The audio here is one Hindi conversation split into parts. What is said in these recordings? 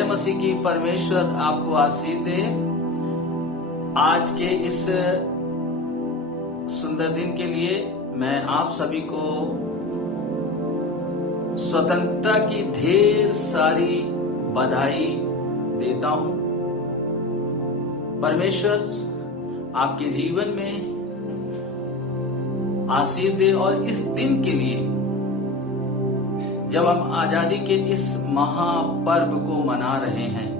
जय मसीह की। परमेश्वर आपको आशीष दे। आज के इस सुंदर दिन के लिए मैं आप सभी को स्वतंत्रता की ढेर सारी बधाई देता हूं। परमेश्वर आपके जीवन में आशीष दे और इस दिन के लिए जब हम आजादी के इस महापर्व को मना रहे हैं,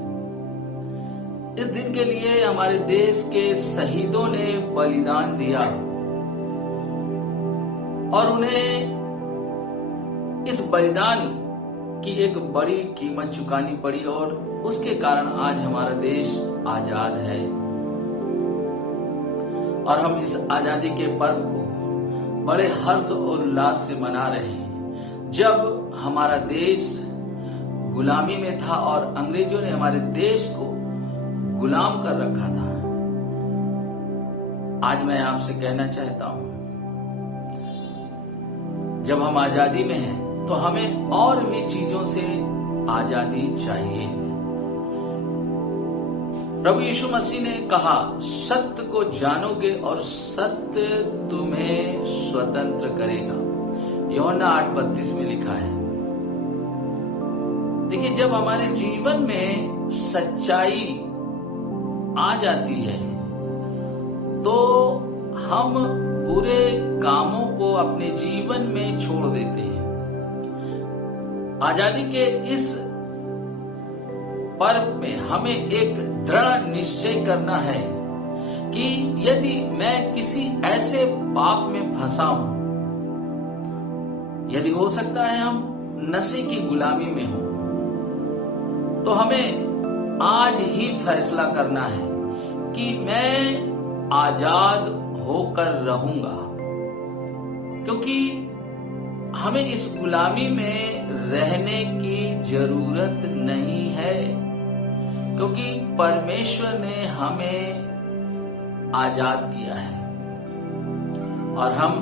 इस दिन के लिए हमारे देश के शहीदों ने बलिदान दिया और उन्हें इस बलिदान की एक बड़ी कीमत चुकानी पड़ी और उसके कारण आज हमारा देश आजाद है। और हम इस आजादी के पर्व को बड़े हर्ष और उल्लास से मना रहे हैं। जब हमारा देश गुलामी में था और अंग्रेजों ने हमारे देश को गुलाम कर रखा था, आज मैं आपसे कहना चाहता हूं, जब हम आजादी में हैं तो हमें और भी चीजों से आजादी चाहिए। प्रभु यीशु मसीह ने कहा, सत्य को जानोगे और सत्य तुम्हें स्वतंत्र करेगा। यूहन्ना 8:32 में लिखा है। देखिए, जब हमारे जीवन में सच्चाई आ जाती है तो हम बुरे कामों को अपने जीवन में छोड़ देते हैं। आजादी के इस पर्व में हमें एक दृढ़ निश्चय करना है कि यदि मैं किसी ऐसे पाप में फंसा हूं, यदि हो सकता है हम नशे की गुलामी में हो, तो हमें आज ही फैसला करना है कि मैं आजाद होकर रहूंगा, क्योंकि हमें इस गुलामी में रहने की जरूरत नहीं है, क्योंकि परमेश्वर ने हमें आजाद किया है। और हम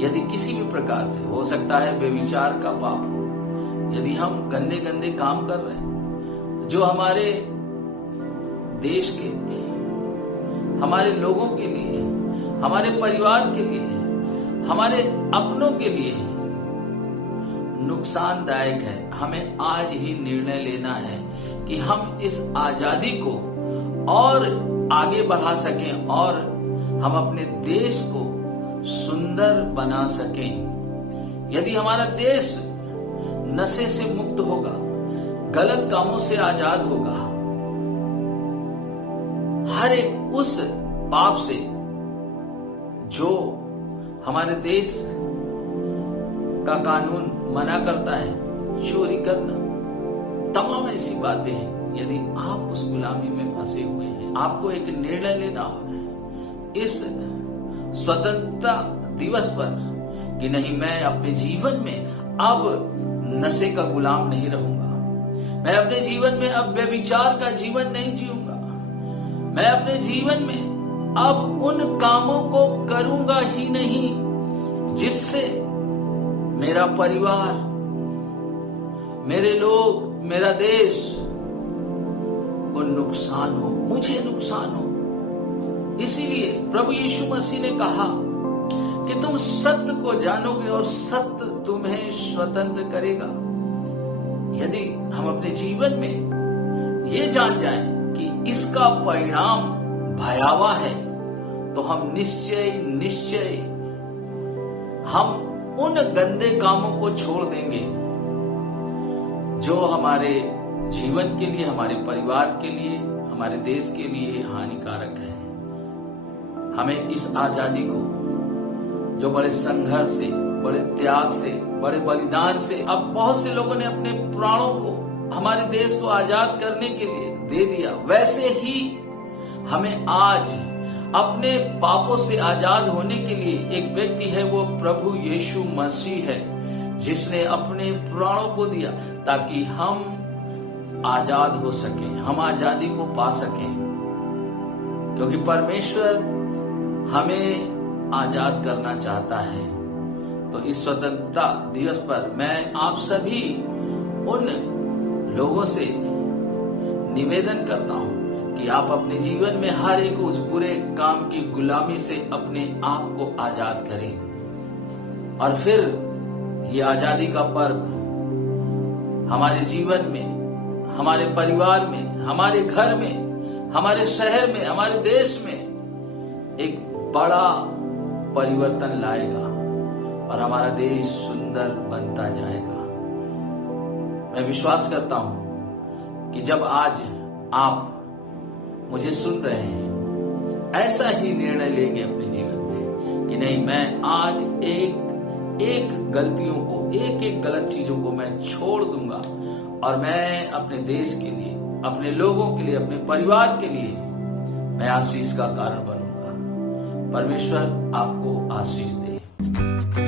यदि किसी भी प्रकार से, हो सकता है व्यभिचार का पाप, यदि हम गंदे गंदे काम कर रहे हैं जो हमारे देश के लिए, हमारे लोगों के लिए, हमारे परिवार के लिए, हमारे अपनों के लिए नुकसानदायक है, हमें आज ही निर्णय लेना है कि हम इस आजादी को और आगे बढ़ा सकें और हम अपने देश को सुंदर बना सकें। यदि हमारा देश नशे से मुक्त होगा, गलत कामों से आजाद होगा, हर एक उस पाप से जो हमारे देश का कानून मना करता है, चोरी करना, तमाम ऐसी बातें हैं, यदि आप उस गुलामी में फंसे हुए हैं, आपको एक निर्णय लेना होगा इस स्वतंत्रता दिवस पर कि नहीं, मैं अपने जीवन में अब नशे का गुलाम नहीं रहूंगा, मैं अपने जीवन में अब व्यभिचार का जीवन नहीं जीऊंगा, मैं अपने जीवन में अब उन कामों को करूंगा ही नहीं जिससे मेरा परिवार, मेरे लोग, मेरा देश को नुकसान हो, मुझे नुकसान हो। इसीलिए प्रभु यीशु मसीह ने कहा कि तुम सत्य को जानोगे और सत्य तुम्हें स्वतंत्र करेगा। यदि हम अपने जीवन में ये जान जाएं कि इसका परिणाम भयावह है, तो हम निश्चय हम उन गंदे कामों को छोड़ देंगे जो हमारे जीवन के लिए, हमारे परिवार के लिए, हमारे देश के लिए हानिकारक है। हमें इस आजादी को, जो बड़े संघर्ष से, बड़े त्याग से, बड़े बलिदान से, अब बहुत से लोगों ने अपने प्राणों को हमारे देश को आजाद करने के लिए दे दिया, वैसे ही हमें आज अपने पापों से आजाद होने के लिए एक व्यक्ति है, वो प्रभु यीशु मसीह है, जिसने अपने प्राणों को दिया ताकि हम आजाद हो सकें, हम आजादी को पा सकें, क्योंकि परमेश्वर हमें आजाद करना चाहता है। तो इस स्वतंत्रता दिवस पर मैं आप सभी उन लोगों से निवेदन करता हूं कि आप अपने जीवन में हर एक उस बुरे काम की गुलामी से अपने आप को आजाद करें, और फिर ये आजादी का पर्व हमारे जीवन में, हमारे परिवार में, हमारे घर में, हमारे शहर में, हमारे देश में एक बड़ा परिवर्तन लाएगा और हमारा देश सुंदर बनता जाएगा। मैं विश्वास करता हूं कि जब आज आप मुझे सुन रहे हैं, ऐसा ही निर्णय लेंगे अपने जीवन में कि नहीं, मैं आज एक गलतियों को, एक गलत चीजों को मैं छोड़ दूंगा और मैं अपने देश के लिए, अपने लोगों के लिए, अपने परिवार के लिए मैं आशीष का कारण बनूंगा। परमेश्वर आपको आशीष दे।